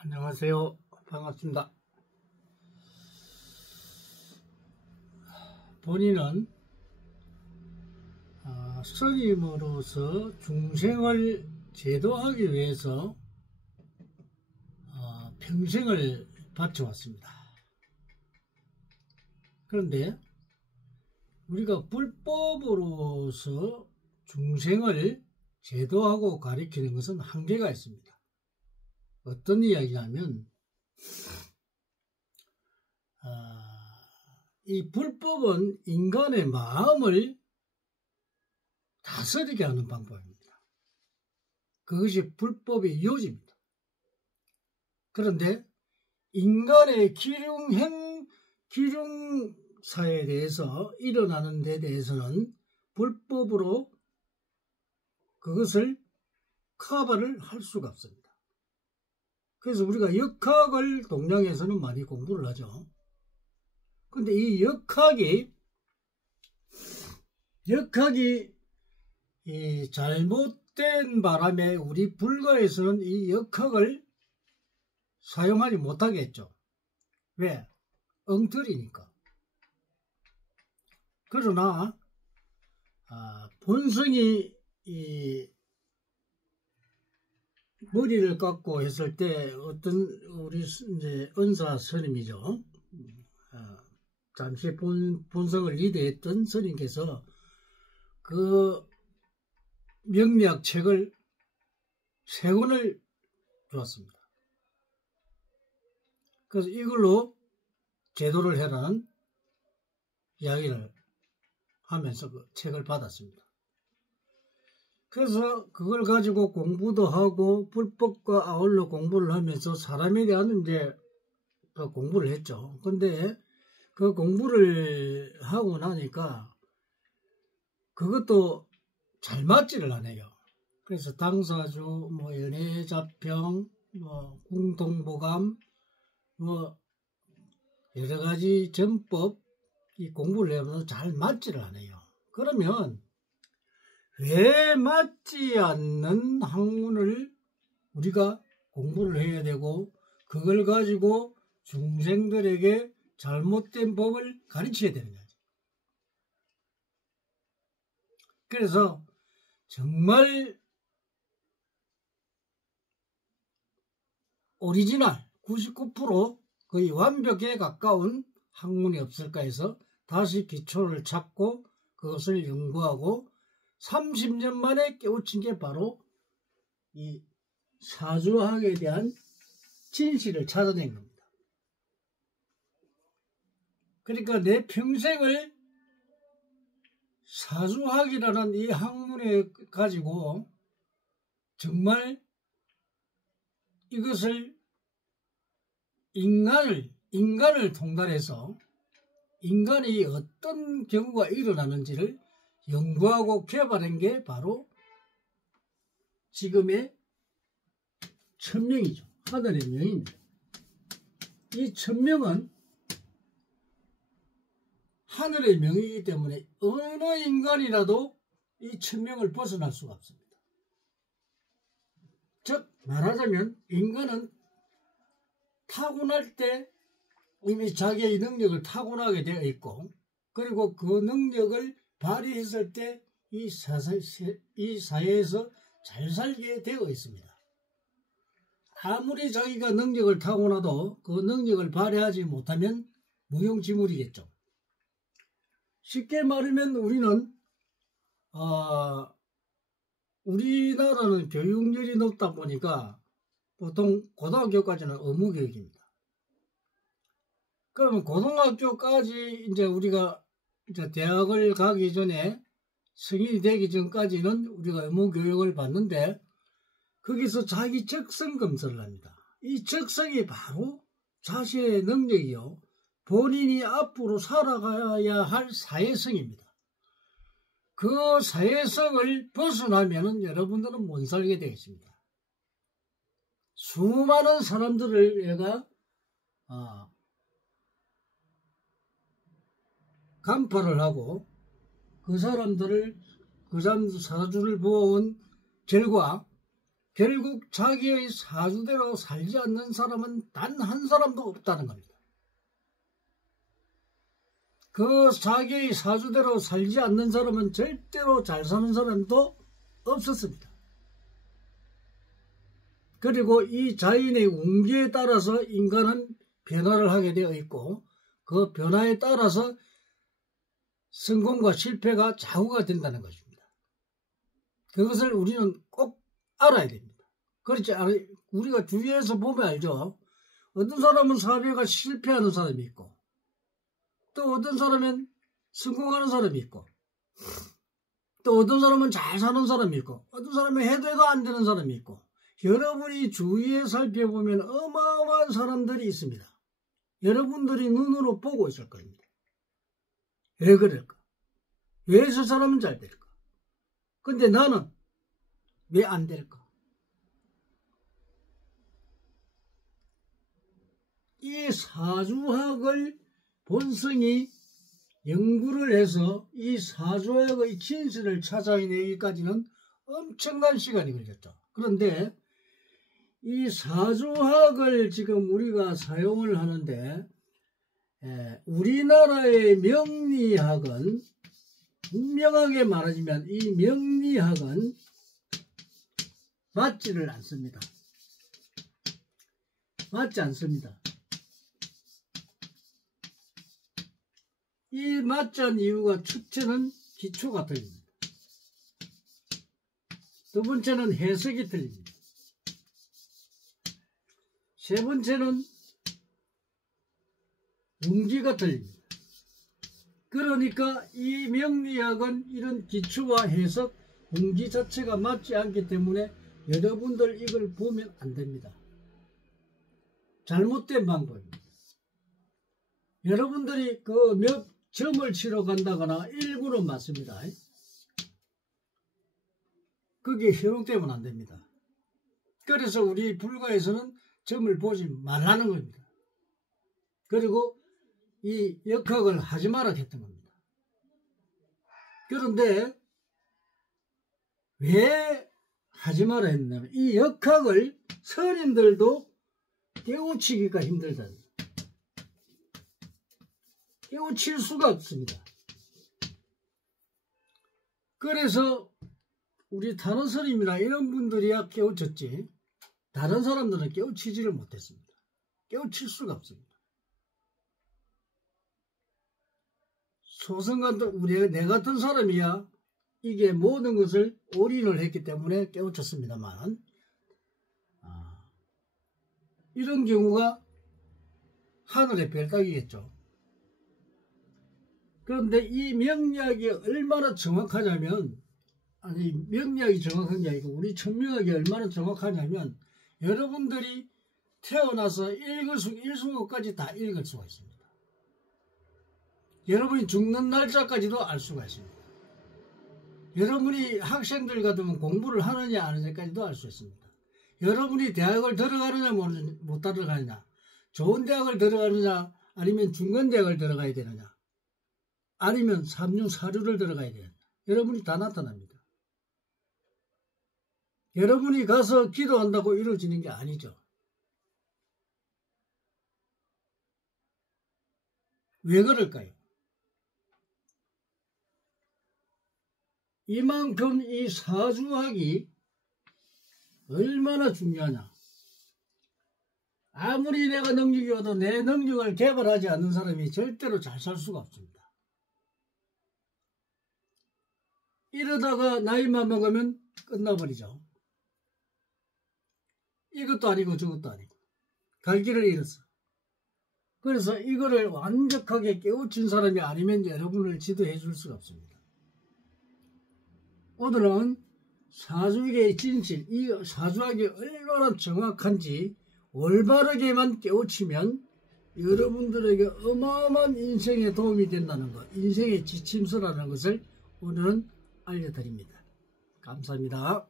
안녕하세요. 반갑습니다. 본인은 스님으로서 중생을 제도하기 위해서 평생을 바쳐왔습니다. 그런데 우리가 불법으로서 중생을 제도하고 가리키는 것은 한계가 있습니다. 어떤 이야기냐면 이 불법은 인간의 마음을 다스리게 하는 방법입니다. 그것이 불법의 요지입니다. 그런데 인간의 기륭사에 대해서 일어나는 데 대해서는 불법으로 그것을 커버를 할 수가 없습니다. 그래서 우리가 역학을 동양에서는 많이 공부를 하죠. 근데 이 역학이 이 잘못된 바람에 우리 불가에서는 이 역학을 사용하지 못하게 했죠. 왜? 엉터리니까. 그러나 본성이 이 머리를 깎고 했을 때 어떤 우리 이제 은사 스님이죠. 잠시 본성을 리드했던 스님께서 그 명리학책을 3권을 주었습니다. 그래서 이걸로 제도를 해라는 이야기를 하면서 그 책을 받았습니다. 그래서 그걸 가지고 공부도 하고 불법과 아울러 공부를 하면서 사람에 대한 이제 공부를 했죠. 근데 그 공부를 하고 나니까 그것도 잘 맞지를 않아요. 그래서 당사주, 연애자평, 궁통보감, 여러 가지 전법 이 공부를 해보면 잘 맞지를 않아요. 그러면 왜 맞지 않는 학문을 우리가 공부를 해야 되고 그걸 가지고 중생들에게 잘못된 법을 가르쳐야 되는 거죠. 그래서 정말 오리지널 99% 거의 완벽에 가까운 학문이 없을까 해서 다시 기초를 찾고 그것을 연구하고 30년 만에 깨우친 게 바로 이 사주학에 대한 진실을 찾아낸 겁니다. 그러니까 내 평생을 사주학이라는 이 학문에 가지고 정말 이것을 인간을 통달해서 인간이 어떤 경우가 일어나는지를 연구하고 개발한 게 바로 지금의 천명이죠. 하늘의 명입니다. 이 천명은 하늘의 명이기 때문에 어느 인간이라도 이 천명을 벗어날 수가 없습니다. 즉 말하자면 인간은 타고날 때 이미 자기의 능력을 타고나게 되어 있고 그리고 그 능력을 발휘했을 때 이 사회에서 잘 살게 되어 있습니다. 아무리 자기가 능력을 타고나도 그 능력을 발휘하지 못하면 무용지물이겠죠. 쉽게 말하면 우리나라는 교육열이 높다 보니까 보통 고등학교까지는 의무교육입니다. 그러면 고등학교까지 이제 우리가 이제 대학을 가기 전에 성인이 되기 전까지는 우리가 의무교육을 받는데 거기서 자기 적성 검사를 합니다. 이 적성이 바로 자신의 능력이요. 본인이 앞으로 살아가야 할 사회성입니다. 그 사회성을 벗어나면은 여러분들은 못 살게 되겠습니다. 수많은 사람들을 얘가 간파를 하고 그 사람들 사주를 보아온 결과 결국 자기의 사주대로 살지 않는 사람은 단 한 사람도 없다는 겁니다. 그 자기의 사주대로 살지 않는 사람은 절대로 잘 사는 사람도 없었습니다. 그리고 이 자연의 운기에 따라서 인간은 변화를 하게 되어 있고 그 변화에 따라서 성공과 실패가 좌우가 된다는 것입니다. 그것을 우리는 꼭 알아야 됩니다. 그렇지 않아요? 우리가 주위에서 보면 알죠. 어떤 사람은 사업에가 실패하는 사람이 있고 또 어떤 사람은 성공하는 사람이 있고 또 어떤 사람은 잘 사는 사람이 있고 어떤 사람은 해도 안 되는 사람이 있고 여러분이 주위에 살펴보면 어마어마한 사람들이 있습니다. 여러분들이 눈으로 보고 있을 겁니다. 왜 그럴까? 왜 저 사람은 잘 될까? 근데 나는 왜 안 될까? 이 사주학을 본성이 연구를 해서 이 사주학의 진실을 찾아내기까지는 엄청난 시간이 걸렸죠. 그런데 이 사주학을 지금 우리가 사용을 하는데 우리나라의 명리학은 분명하게 말하자면 이 명리학은 맞지를 않습니다. 맞지 않습니다. 이 맞지 않은 이유가 첫째는 기초가 틀립니다. 두 번째는 해석이 틀립니다. 세 번째는 운기가 틀립니다. 그러니까 이 명리학은 이런 기초와 해석, 운기 자체가 맞지 않기 때문에 여러분들 이걸 보면 안 됩니다. 잘못된 방법입니다. 여러분들이 그 몇 점을 치러 간다거나 일부러 맞습니다. 그게 효용 때문에 안 됩니다. 그래서 우리 불가에서는 점을 보지 말라는 겁니다. 그리고 이 역학을 하지 말라 했던 겁니다. 그런데 왜 하지 말라 했냐면 이 역학을 선인들도 깨우치기가 힘들다. 깨우칠 수가 없습니다. 그래서 우리 다른 스님이나 이런 분들이야 깨우쳤지 다른 사람들은 깨우치지를 못했습니다. 깨우칠 수가 없습니다. 소승관도 내 같은 사람이야 이게 모든 것을 올인을 했기 때문에 깨우쳤습니다만 이런 경우가 하늘의 별따기겠죠. 그런데 이 명리학이 얼마나 정확하냐면 아니 명리학이 정확한 게 아니고 우리 천명학이 얼마나 정확하냐면 여러분들이 태어나서 일수까지 다 읽을 수가 있습니다. 여러분이 죽는 날짜까지도 알 수가 있습니다. 여러분이 학생들 같으면 공부를 하느냐 안 하느냐까지도 알 수 있습니다. 여러분이 대학을 들어가느냐 못 들어가느냐 좋은 대학을 들어가느냐 아니면 중간대학을 들어가야 되느냐 아니면 3중 4류를 들어가야 되느냐 여러분이 다 나타납니다. 여러분이 가서 기도한다고 이루어지는 게 아니죠. 왜 그럴까요? 이만큼 이 사주학이 얼마나 중요하냐. 아무리 내가 능력이 와도 내 능력을 개발하지 않는 사람이 절대로 잘 살 수가 없습니다. 이러다가 나이만 먹으면 끝나버리죠. 이것도 아니고 저것도 아니고 갈 길을 잃었어. 그래서 이거를 완벽하게 깨우친 사람이 아니면 여러분을 지도해 줄 수가 없습니다. 오늘은 사주학의 진실, 이 사주학이 얼마나 정확한지 올바르게만 깨우치면 여러분들에게 어마어마한 인생에 도움이 된다는 것, 인생의 지침서라는 것을 오늘은 알려드립니다. 감사합니다.